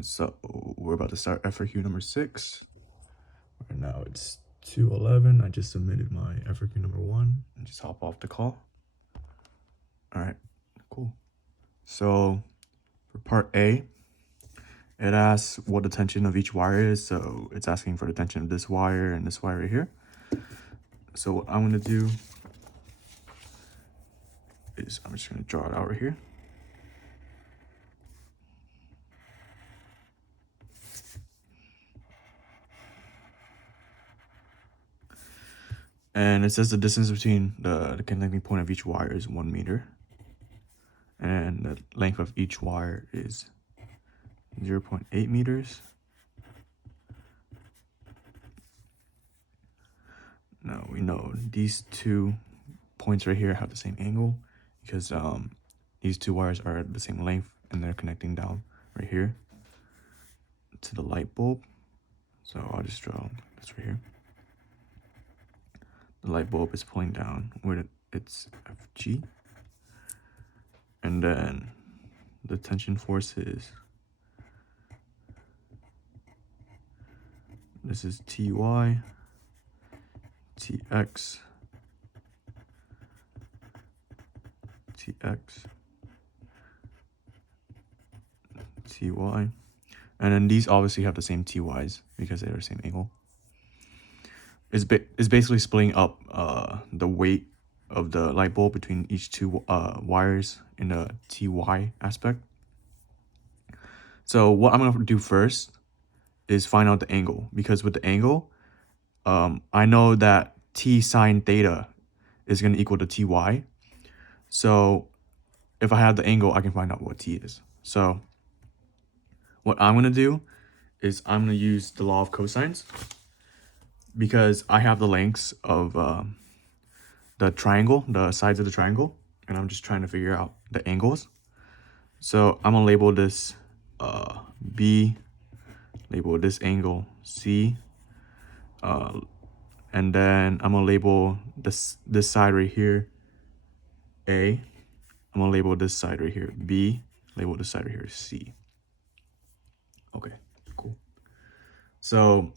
So we're about to start FRQ number 6. Right now it's 2:11. I just submitted my FRQ number 1 and just hop off the call. All right, cool. So for part A, it asks what the tension of each wire is. So it's asking for the tension of this wire and this wire right here. So what I'm gonna do is I'm just gonna draw it out right here. And it says the distance between the connecting point of each wire is 1 meter. And the length of each wire is 0.8 meters. Now we know these 2 points right here have the same angle because these 2 wires are the same length and they're connecting down right here to the light bulb. So I'll just draw this right here. The light bulb is pulling down with its FG. And then the tension force is, this is Ty, Tx, Tx, Ty. And then these obviously have the same Ty's because they're the same angle. It's basically splitting up the weight of the light bulb between each 2 wires in the Ty aspect. So what I'm going to do first is find out the angle, because with the angle, I know that T sine theta is going to equal to Ty. So if I have the angle, I can find out what T is. So what I'm going to do is I'm going to use the law of cosines, because I have the lengths of the triangle, the sides of the triangle, and I'm just trying to figure out the angles. So I'm going to label this B, label this angle C, and then I'm going to label this side right here A. I'm going to label this side right here B, label this side right here C. Okay, cool. So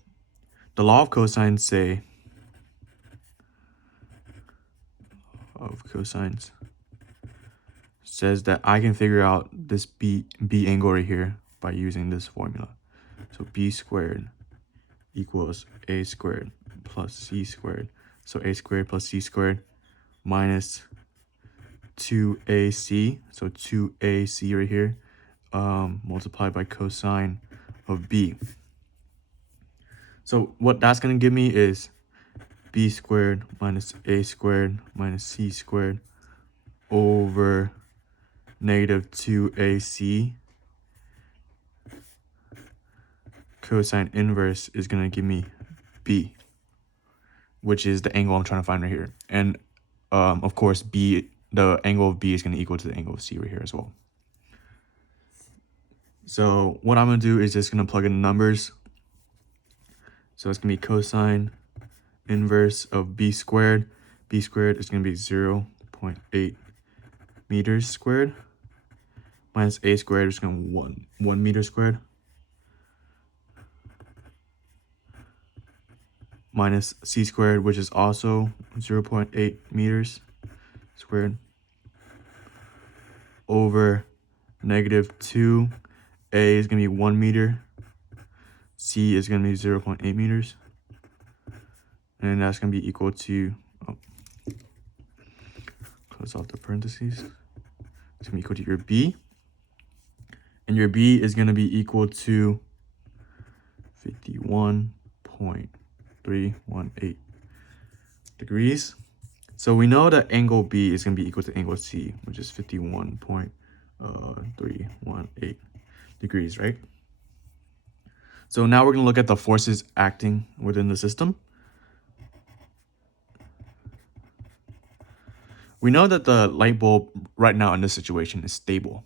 the law of cosines says that I can figure out this B angle right here by using this formula. So B squared equals A squared plus C squared. So A squared plus C squared minus 2AC. So 2AC right here multiplied by cosine of B. So what that's going to give me is B squared minus A squared minus C squared over negative 2AC. Cosine inverse is going to give me B, which is the angle I'm trying to find right here. And of course, B, the angle of B is going to equal to the angle of C right here as well. So what I'm going to do is just going to plug in the numbers. So it's going to be cosine inverse of B squared. B squared is going to be 0.8 meters squared minus A squared is going to be 1 meter squared minus C squared, which is also 0.8 meters squared over negative 2. A is going to be 1 meter. C is going to be 0.8 meters. And that's going to be equal to, close off the parentheses. It's going to be equal to your B. And your B is going to be equal to 51.318 degrees. So we know that angle B is going to be equal to angle C, which is 51.318 degrees, right? So now we're going to look at the forces acting within the system. We know that the light bulb right now in this situation is stable.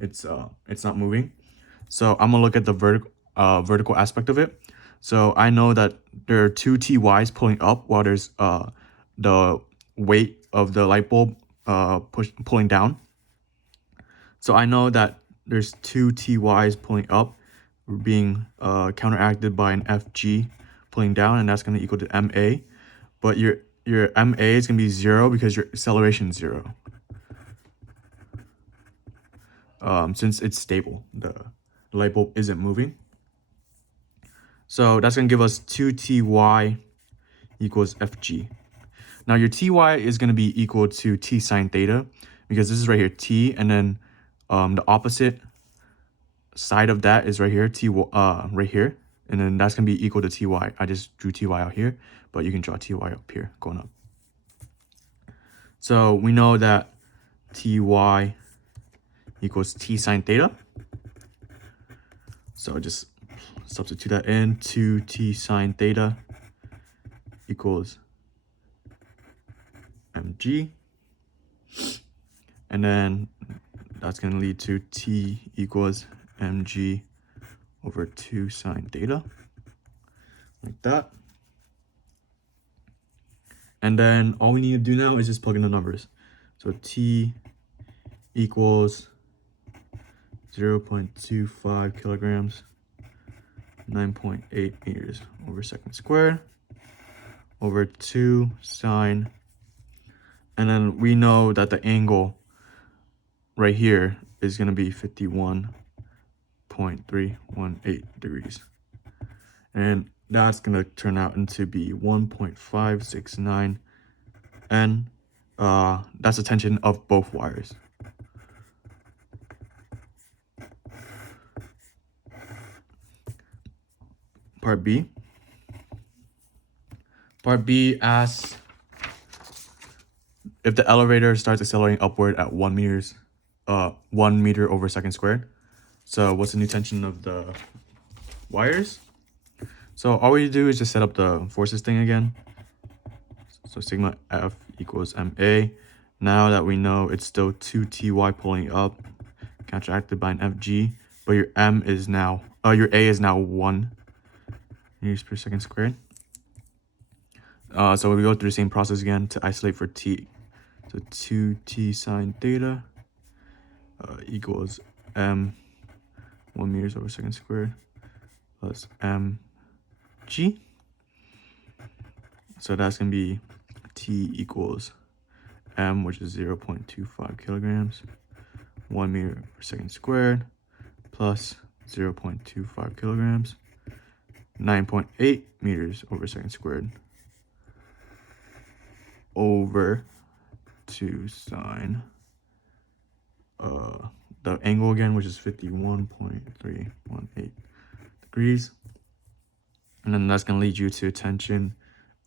It's not moving. So I'm gonna look at the vertical aspect of it. So I know that there are 2 Ty's pulling up while there's the weight of the light bulb pulling down. So I know that there's two TYs pulling up, being counteracted by an FG pulling down, and that's going to equal to MA. But your MA is going to be 0 because your acceleration is 0. Since it's stable, the light bulb isn't moving. So that's going to give us 2TY equals FG. Now your TY is going to be equal to T sine theta, because this is right here, T, and then the opposite side of that is right here, right here, and then that's going to be equal to TY. I just drew TY out here, but you can draw TY up here, going up. So we know that TY equals T sine theta. So just substitute that in, 2T sine theta equals mg. And then that's going to lead to T equals mg over 2 sine theta, like that. And then all we need to do now is just plug in the numbers. So T equals 0.25 kilograms, 9.8 meters over second squared, over 2 sine. And then we know that the angle right here is going to be 51.318 degrees. And that's going to turn out into be 1.569 N. That's the tension of both wires. Part B. Part B asks if the elevator starts accelerating upward at 1 meter over second squared. So what's the new tension of the wires? So all we do is just set up the forces thing again. So sigma F equals MA. Now that we know it's still 2TY pulling up, counteracted by an FG, but your M is now, your A is now 1 meters per second squared. So we go through the same process again to isolate for T. So 2T sine theta equals M 1 meters over second squared plus mg. So that's going to be T equals M, which is 0.25 kilograms, 1 meter per second squared, plus 0.25 kilograms, 9.8 meters over second squared, over 2 sine the angle again, which is 51.318 degrees. And then that's going to lead you to a tension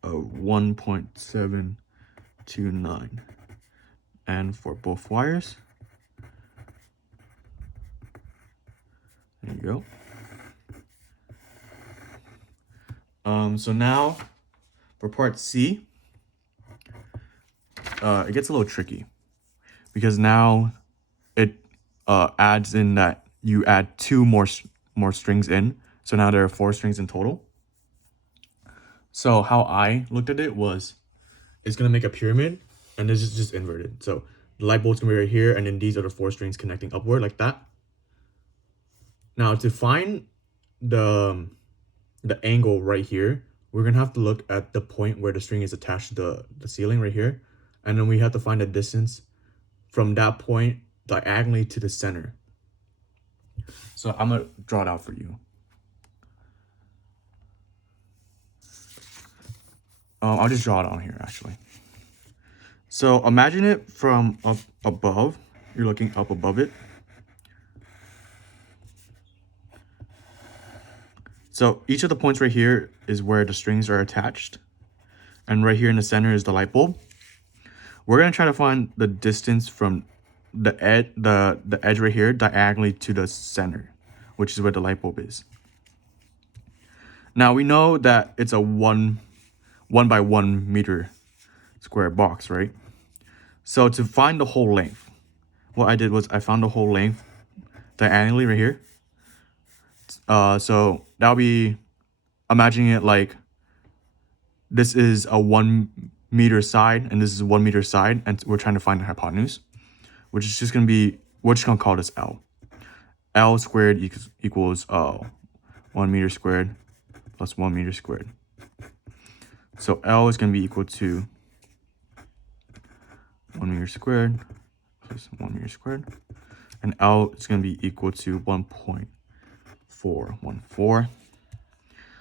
of 1.729 N for both wires. There you go. So now for part C, it gets a little tricky because now it adds in that you add 2 more strings in. So now there are 4 strings in total. So how I looked at it was, it's going to make a pyramid, and this is just inverted. So the light bulb's going to be right here, and then these are the 4 strings connecting upward like that. Now to find the angle right here, we're going to have to look at the point where the string is attached to the ceiling right here. And then we have to find the distance from that point diagonally to the center. So I'm going to draw it out for you. I'll just draw it on here, actually. So imagine it from up above. You're looking up above it. So each of the points right here is where the strings are attached. And right here in the center is the light bulb. We're going to try to find the distance from the edge right here diagonally to the center, which is where the light bulb is. Now we know that it's a 1 by 1 meter square box, right? So to find the whole length, what I did was I found the whole length diagonally right here. So that'll be, imagining it like this is a 1 meter side and this is a 1 meter side, and we're trying to find the hypotenuse, which is just going to be, we're just going to call this L. L squared equals 1 meter squared plus 1 meter squared. So L is going to be equal to 1 meter squared plus 1 meter squared. And L is going to be equal to 1.414.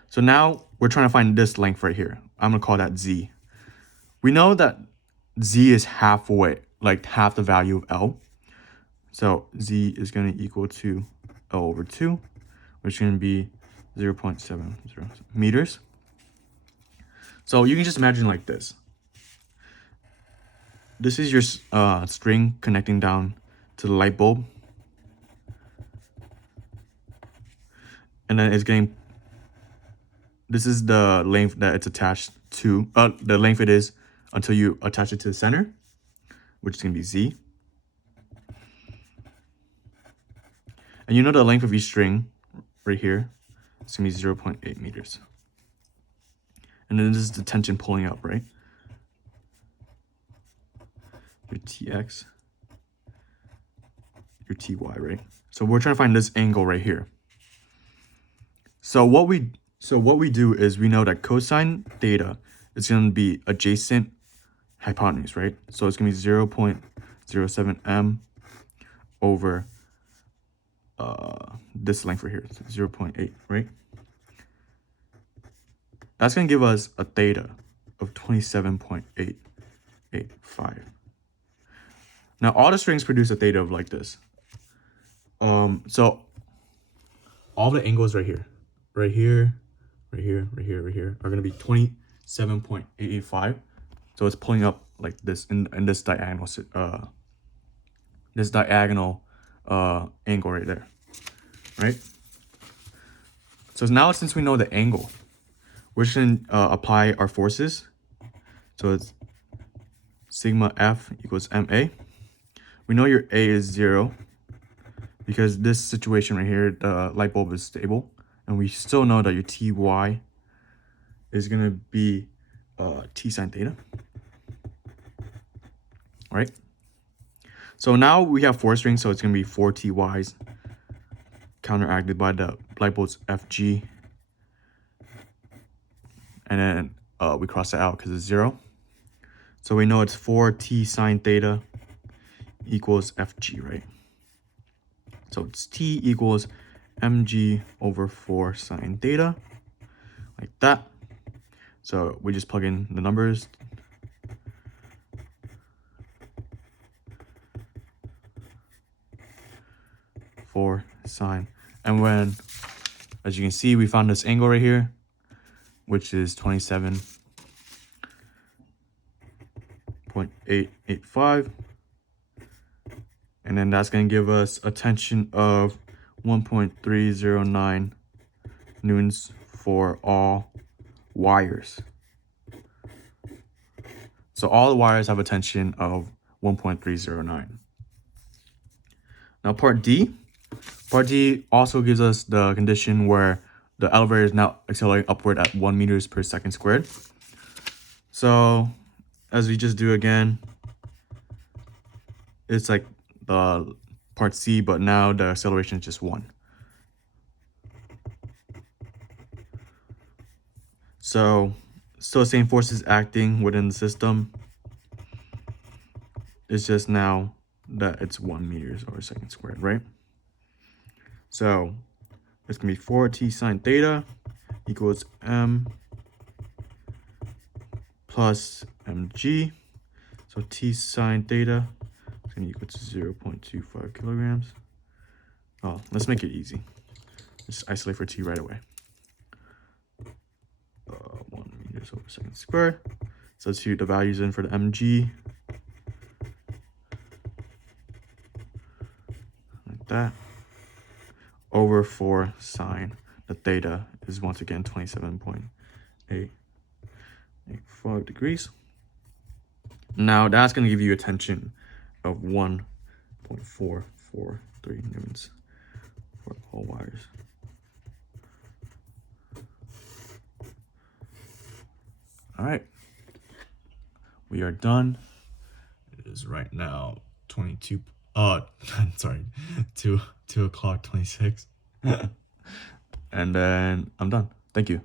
So now we're trying to find this length right here. I'm going to call that Z. We know that Z is halfway, like half the value of L. So Z is going to equal to L over 2, which is going to be 0.70 meters. So you can just imagine like this. This is your string connecting down to the light bulb. And then it's getting, this is the length that it's attached to, the length it is until you attach it to the center, which is going to be Z. And you know the length of each string right here, it's going to be 0.8 meters. And then this is the tension pulling up, right? Your TX, your TY, right? So we're trying to find this angle right here. So what we do is we know that cosine theta is going to be adjacent hypotenuse, right? So it's going to be 0.07 m over this length right here, so 0.8, right? That's going to give us a theta of 27.885. Now all the strings produce a theta of like this. So all the angles right here, right here, right here, right here, right here are going to be 27.885. So it's pulling up like this in this diagonal angle right there, right? So now since we know the angle, we're just going to apply our forces. So it's sigma F equals MA. We know your A is 0 because this situation right here, the light bulb is stable. And we still know that your TY is going to be T sine theta, right? So now we have 4 strings, so it's going to be 4 TYs counteracted by the light bulb's FG. And then we cross that out because it's 0. So we know it's 4 T sine theta equals FG, right? So it's T equals mg over 4 sine theta, like that. So we just plug in the numbers. For sine. And when, as you can see, we found this angle right here, which is 27.885. And then that's going to give us a tension of 1.309 newtons for all wires. So all the wires have a tension of 1.309. Now part D also gives us the condition where the elevator is now accelerating upward at 1 meters per second squared. So as we just do again, it's like the part C, but now the acceleration is just 1. So still the same forces acting within the system. It's just now that it's 1 meters over second squared, right? So it's going to be 4 T sine theta equals M plus mg. So T sine theta is going to equal to 0.25 kilograms. Oh, let's make it easy. Just isolate for T right away. 1 meters over second squared. Substitute the values in for the mg. Like that. Over 4 sine. The theta is once again 27.885 degrees. Now that's going to give you a tension of 1.443 newtons for all wires. All right, we are done. It is right now 22 sorry, 2 o'clock 26. And then I'm done. Thank you.